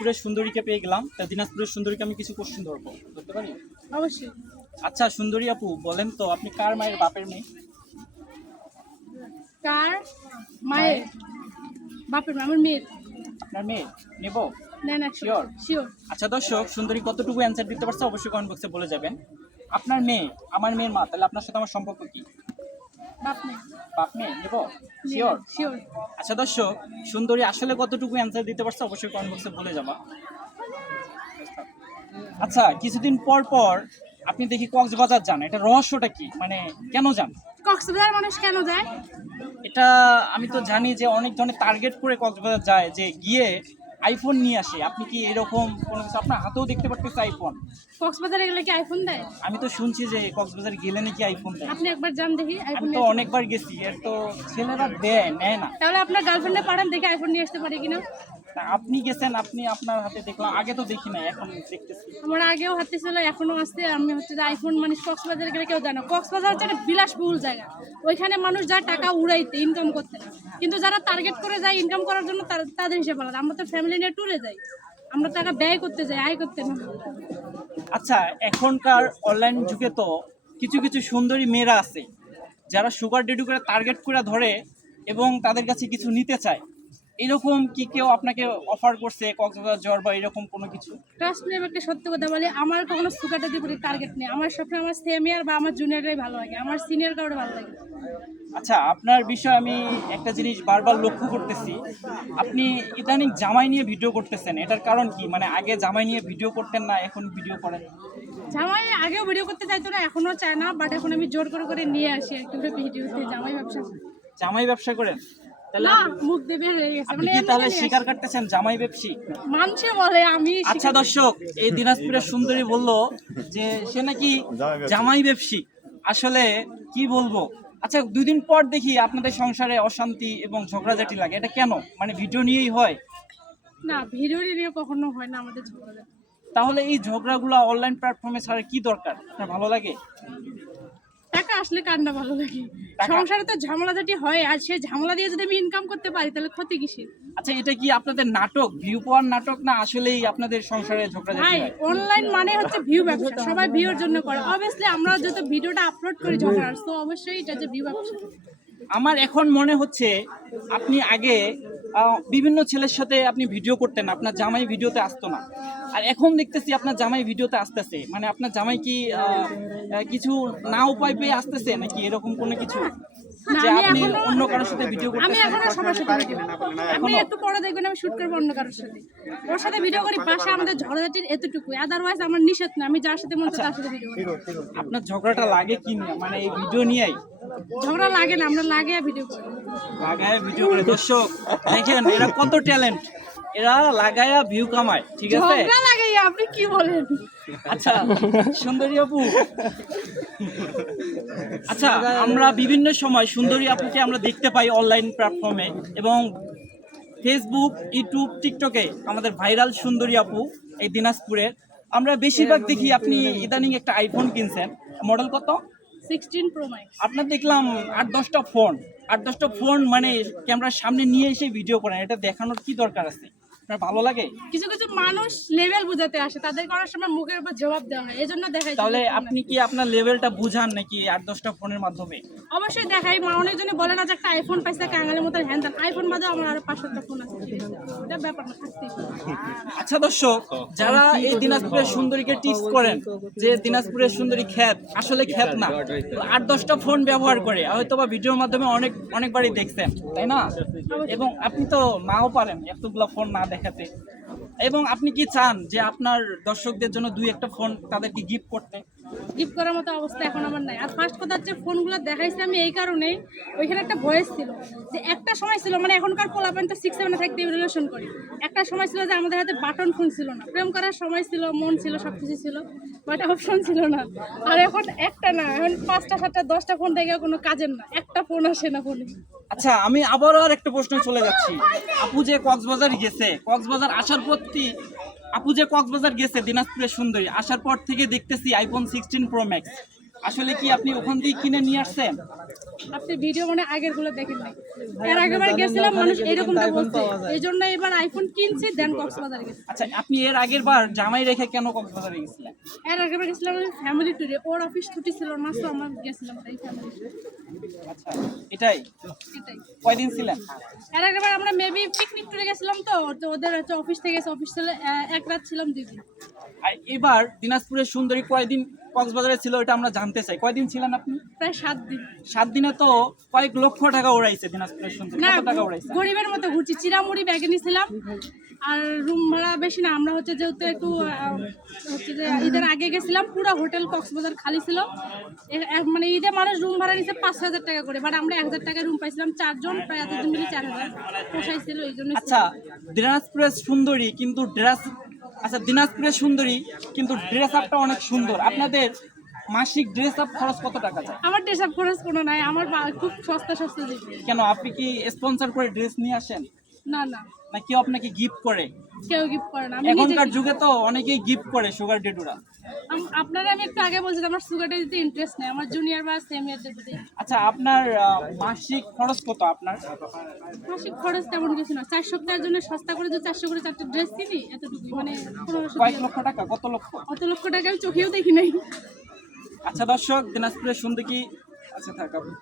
দিনাজপুরের সুন্দরীকে পেয়ে গেলাম। তা দিনাজপুরের সুন্দরীকে আমি কিছু কোশ্চেন ধরতে পারি? অবশ্যই। আচ্ছা সুন্দরী আপু, বলেন তো আপনি কার মায়ের বাপের মেয়ে? কার মায়ের বাপের মা? আমার মেয়ের। আপনার মেয়ে? নেব? না না, শিওর? শিওর। আচ্ছা দর্শক, সুন্দরী কতটুকু অ্যান্সার দিতে পারছে অবশ্যই কমেন্ট বক্সে বলে যাবেন। আপনার মেয়ে আমার মেয়ের মা, তাহলে আপনার সাথে আমার সম্পর্ক কি? বাপ নেই। বাপ মেয়ে? নেব? শিওর? শিওর। আচ্ছা দর্শক, সুন্দরী আসলে কতটুকু অ্যান্সার দিতে পারছে অবশ্যই কমেন্ট বক্সে বলে যাবা। আচ্ছা, কিছুদিন পর পর আপনি দেখি কক্সবাজার যান, এটা রহস্যটা কি? মানে কেন যান? কক্সবাজার মানুষ কেন যায়? এটা আমি তো জানি যে অনেক ধরনের টার্গেট করে কক্সবাজার যায়, যে গিয়ে আইফোন নিয়ে আসে। আপনি কি এরকম কোনো কিছু? আপনার হাতেও দেখতে পারতেছে আইফোন। কক্সবাজারে গেলে কি আইফোন দেয়? আমি তো শুনছি যে কক্সবাজার গেলে নাকি আইফোন দেয়। আপনি একবার যান দেখি আমি আইফোন তো অনেকবার গেছি, এর তো ছেলেরা নেয় না। তাহলে আপনার গার্লফ্রেন্ডে পাঠান দেখি আইফোন নিয়ে আসতে পারে কিনা। তা আপনি গেছেন, আপনি আপনার হাতে দেখলাম, আগে তো দেখি নাই, এখন দেখতেছি। আমার আগেও হাতে ছিল, এখনো আসছে। আমি হচ্ছে যে আইফোন মানে কক্সবাজারে গেলে কেউ জানে না। কক্সবাজার হচ্ছে একটা বিলাসবহুল জায়গা, ওইখানে মানুষ যায় টাকা উড়াইতে, ইনকাম করতে না। কিন্তু যারা টার্গেট করে যায় ইনকাম করার জন্য, তাদের হিসেবে আলাদা। আমরা তো ফ্যামিলি নিয়ে ট্যুরে যাই, আমরা টাকা ব্যয় করতে যাই, আয় করতে না। আচ্ছা, এখনকার অনলাইন যুগে তো কিছু কিছু সুন্দরী মেয়েরা আছে যারা সুগার ডেডি করে টার্গেট করে ধরে এবং তাদের কাছে কিছু নিতে চায়। এরকম কি কেউ আপনাকে অফার করছে কক্সবাজার জ্বর বা এরকম কোনো কিছু? ট্রাস্ট নিয়ে একটা সত্যি কথা বলি, আমার কখনো সুগারটা দিয়ে টার্গেট নেই। আমার সবসময় আমার সিনিয়র বা আমার জুনিয়ররাই ভালো লাগে, আমার সিনিয়র কাউরে ভালো লাগে। আচ্ছা, আপনার বিষয়ে আমি একটা জিনিস বারবার লক্ষ্য করতেছি, আপনি ইদানিং জামাই নিয়ে ভিডিও করতেছেন, এটার কারণ কি? মানে আগে জামাই নিয়ে ভিডিও করতেন না, এখন ভিডিও করেন? জামাই আগেও ভিডিও করতে চাইতো না, এখনো চায় না, বাট এখন আমি জোর করে করে নিয়ে আসি একটু ভিডিওতে। জামাই ব্যবসা জামাই ব্যবসা করেন? তাহলে না, মুখ দিয়ে বের হয়ে গেছে। আপনি কি তাহলে স্বীকার করতেছেন জামাই ব্যবসী? মানুষে বলে আমি। আচ্ছা দর্শক, এই দিনাজপুরের সুন্দরী বলল যে সে নাকি জামাই ব্যবসী। আসলে কি বলবো? আচ্ছা, 2 দিন পর দেখি আপনাদের সংসারে অশান্তি এবং ঝগড়াঝাটি লাগে, এটা কেন? মানে ভিডিও নিয়েই হয়? না, ভিডিও নিয়ে কখনো হয় না আমাদের ঝগড়া। তাহলে এই ঝগড়াগুলো অনলাইন প্ল্যাটফর্মে ছাড়া কি দরকার? আপনার ভালো লাগে? টাকা আসলে কার না ভালো লাগে? সংসারে তো ঝামেলাঝাটি হয়, আর সেই ঝামেলা দিয়ে যদি আমি ইনকাম করতে পারি তাহলে ক্ষতি কিসের? আচ্ছা, এটা কি আপনাদের নাটক, ভিউ পাওয়ার নাটক, না আসলেই আপনাদের সংসারে ঝগড়াঝাটি ভাই, হয়? অনলাইন মানে হচ্ছে ভিউ ব্যবসা, সবাই ভিউর জন্য করে। অবভিয়াসলি আমরা যত ভিডিওটা আপলোড করি ঝগড়ার, তো অবশ্যই এটা যে ভিউ ব্যবসা। আমার এখন মনে হচ্ছে আপনি আগে বিভিন্ন ছেলের সাথে আপনি ভিডিও করতেন, আপনার জামাই ভিডিওতে আসতো না, আর এখন দেখতেছি আপনার জামাই ভিডিওতে আসতেছে। মানে আপনার জামাই কি কিছু না উপায় পেয়ে আসতেছে নাকি এরকম কোনো কিছু, না, যে আমি আপনি এখনো অন্য কারোর সাথে ভিডিও আমি করতেছেন? এখনো সবার সাথে ভিডিও করি। আপনি একটু পরে দেখবেন আমি শুট করবো অন্য কারোর সাথে, ওর সাথে ভিডিও করি। বাসায় আমাদের ঝগড়াঝাটির এতটুকুই, আদারওয়াইজ আমার নিষেধ না, আমি যার সাথে মন চায় তার সাথে ভিডিও করি। আপনার ঝগড়াটা লাগে কি না, মানে এই ভিডিও নিয়েই? ঝগড়া লাগে না, আমরা লাগে ভিডিও করি। লাগায়া ভিডিও করে। দর্শক দেখেন এরা কত ট্যালেন্ট, এরা লাগায়া ভিউ কামায়, ঠিক আছে? ঝগড়া লাগে, আপনি কি বলেন? আচ্ছা সুন্দরী আপু, আচ্ছা আমরা বিভিন্ন সময় সুন্দরী আপুকে আমরা দেখতে পাই অনলাইন প্ল্যাটফর্মে এবং ফেসবুক, ইউটিউব, টিকটকে আমাদের ভাইরাল সুন্দরী আপু এই দিনাজপুরের। আমরা বেশিরভাগ দেখি আপনি ইদানিং একটা আইফোন কিনছেন, মডেল কত? 16 Pro Max। আপনার দেখলাম 8-10টা ফোন মানে ক্যামেরার সামনে নিয়ে এসে ভিডিও করেন, এটা দেখানোর কি দরকার আছে? আপনার ভালো লাগে? কিছু কিছু মানুষ লেভেল বুঝাতে আসে, তাদের করার সময় মুখের উপর জবাব দেওয়া হয়, এজন্য দেখাই। তাহলে আপনি কি আপনার লেভেলটা বুঝান নাকি 8-10টা ফোনের মাধ্যমে? অবশ্যই দেখাই। অনেকজনে বলে না যে একটা আইফোন পাইছে কাঙালের মতো হ্যান ত্যান। আইফোন বাদে আমার আরো 5-7টা ফোন আছে, ঠিক আছে? এটা ব্যাপার না, থাকতেই পারে। আচ্ছা দর্শক, যারা এই দিনাজপুরের সুন্দরীকে টিপস করেন যে দিনাজপুরের সুন্দরী খ্যাত, আসলে খ্যাত না, 8-10টা ফোন ব্যবহার করে, হয়তো বা ভিডিওর মাধ্যমে অনেকবারই দেখছেন, তাই না? এবং আপনি তো নাও পারেন এতগুলো ফোন না দেখাতে, এবং আপনি কি চান যে আপনার দর্শকদের জন্য 2-1টা ফোন তাদেরকে গিফট করতে? গিফট করার মতো অবস্থা এখন আমার নাই। আর ফার্স্ট কথা হচ্ছে, ফোনগুলো দেখাইছি আমি এই কারণেই, ওইখানে একটা ভয়েস ছিল যে একটা সময় ছিল, মানে এখনকার পোলাপান তো 6-7 থাকতে রিলেশন করে। একটা সময় ছিল যে আমাদের হাতে বাটন ফোন ছিল না, প্রেম করার সময় ছিল, মন ছিল, সব কিছু ছিল, বাট অপশন ছিল না। আর এখন একটা না, এখন 5টা 7টা 10টা ফোন থেকে কোনো কাজের না, একটা ফোন আসে না ফোনে। আচ্ছা, আমি আবারও আর একটা প্রশ্ন চলে যাচ্ছি। আপু যে কক্সবাজার গেছে, কক্সবাজার আসার পর আপু যে কক্সবাজার গেছে দিনাজপুরের সুন্দরী, আসার পর থেকে দেখতেছি আইফোন 16 Pro Max। আসলে কি আপনি ওখান থেকে কিনে নিয়ে আসছেন? আপনি ভিডিও মানে আগের গুলো দেখেন নাই। এর আগেবার গেছিলাম মানুষ এরকমটা বলছে, এই জন্য এবার আইফোন কিনছি দেন কক্সবাজার গেছি। আচ্ছা, আপনি এর আগের বার জামাই রেখে কেন কক্সবাজারে গেছিলেন? এর আগেবার গেছিলাম ফ্যামিলি ট্যুরে, ওর অফিস ছুটি ছিল না, তো আমরা গেছিলাম তাই ফ্যামিলি ট্যুরে। আচ্ছা, এটাই। এটাই। কয়দিন ছিলেন? এর আগেবার আমরা মেবি পিকনিক ট্যুরে গেছিলাম, তো তো ওদের হচ্ছে অফিস থেকে গেছে, অফিস ছিল এক রাত ছিলাম 2 দিন। আর এবার দিনাজপুরের সুন্দরী কয়দিন কক্সবাজারে ছিল এটা আমরা জানতে চাই। কয়দিন ছিলেন আপনি? প্রায় 7 দিন। 7 দিনে তো কয়েক লক্ষ টাকা উড়াইছে দিনাজপুরের সুন্দরী। না, কত টাকা উড়াইছে? গরিবের মতো ঘুরছি, চিরামুড়ি ব্যাগে নিয়েছিলাম। আর রুম ভাড়া বেশি না, আমরা হচ্ছে যেহেতু একটু হচ্ছে যে ঈদের আগে গেছিলাম, পুরো হোটেল কক্সবাজার খালি ছিল। মানে ঈদে মানুষ রুম ভাড়া নিচ্ছে 5,000 টাকা করে, বাট আমরা 1,000 টাকায় রুম পাইছিলাম, 4 জন, প্রায় এতদিন মিলে 4,000 পোষাইছিল, এই জন্য। আচ্ছা, দিনাজপুরের সুন্দরী কিন্তু ড্রেস, আচ্ছা দিনাজপুরের সুন্দরী কিন্তু ড্রেস আপটা অনেক সুন্দর। আপনাদের মাসিক ড্রেস আপ খরচ কত টাকা যায়? আমার ড্রেস আপ খরচ কোনো নাই, আমার খুব সস্তা সস্তা জিনিস। কেন, আপনি কি স্পন্সর করে ড্রেস নিয়ে আসেন না না, না কেউ আপনাকে গিফট করে? কেউ গিফট করে না, আমি নিজে এখনকার যুগে তো অনেকেই গিফট করে সুগার ডেডুরা। আপনারা আমি একটু আগে বলছি আমার সুগারটা দিতে ইন্টারেস্ট নেই, আমার জুনিয়র বা সিনিয়রদের দিতে। আচ্ছা, আপনার মাসিক খরচ কত আপনার? মাসিক খরচ তেমন কিছু না, 4 সপ্তাহের জন্য সস্তা করে যে 400 করে 4টা ড্রেস কিনি, এতটুকু, মানে 1500 কয়েক লক্ষ টাকা? কত লক্ষ? অত লক্ষ টাকা আমি চোখেও দেখি নাই। আচ্ছা দর্শক, দিনাজপুরের সুন্দরী, আচ্ছা থাক আপনি।